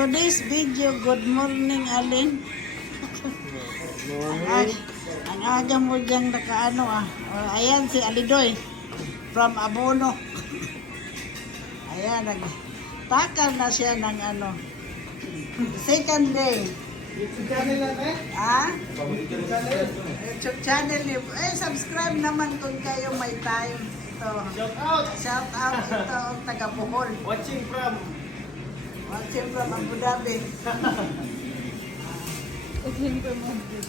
Today's video, good morning Alin. Ang aga mo diyang nakaano ayan si Alidoy from Abono. Ayan, nagtakal na siya ng second day. YouTube channel natin? YouTube channel niyo. Subscribe naman kung kayo may time. Ito. Shout out ito ang taga Bohol. Watching from Abu Dhabi.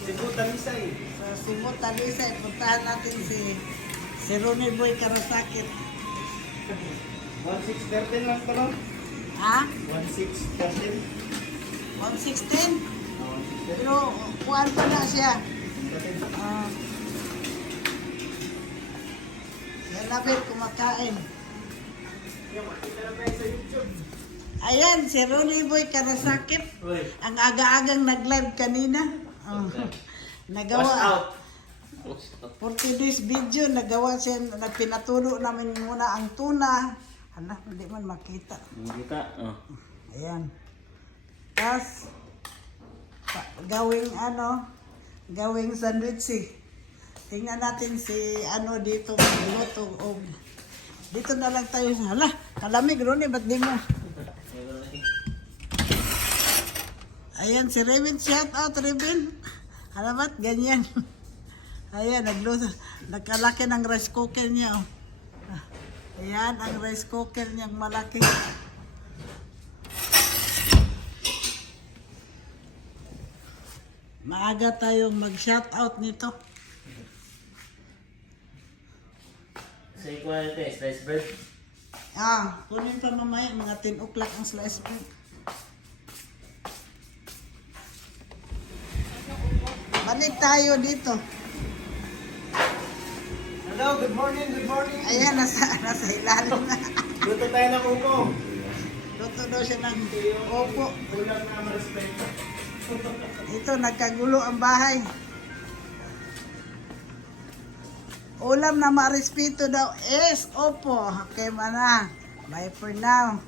Cebu, Talisay. So, Cebu, Talisay. Puntahan natin si Ronnie Boy Karasakit. 1613 lang ito, no? 1613. 116? Pero, kuhaan pa na siya. Yan namin kumakain. Makita na tayo sa YouTube. Ayan, si Ronnie Boy Karasakit. Ang aga-agang nag-live kanina. Nagawa. For today's video, nagawa siya, nagpinatulo namin muna ang tuna. Hala, hindi man makita. Ayan. Tapos, gawing sandwich Tingnan natin si dito magluto. Dito na lang tayo. Hala, kalamig Ronnie, ba't di mo? Ayan, si Raven, shout out Raven. Alamat, ganyan. Ayan, nagluto. Nagkalaki ng rice cooker niya. Ayan, ang rice cooker niyang malaki. Maaga tayong mag-shout out nito. Sa ikuha natin, slice bread. Kunin pa mamaya, mga 10 o'clock ang slice bread. Balik tayo dito. Hello, good morning, good morning. Ayan, nasa ilalim na. Luto tayo ng upo. Luto daw siya ng opo. Kulang na marespeto. Ito, nagkagulo ang bahay. Ulam na marespeto daw is opo. Okay, mana. Bye for now.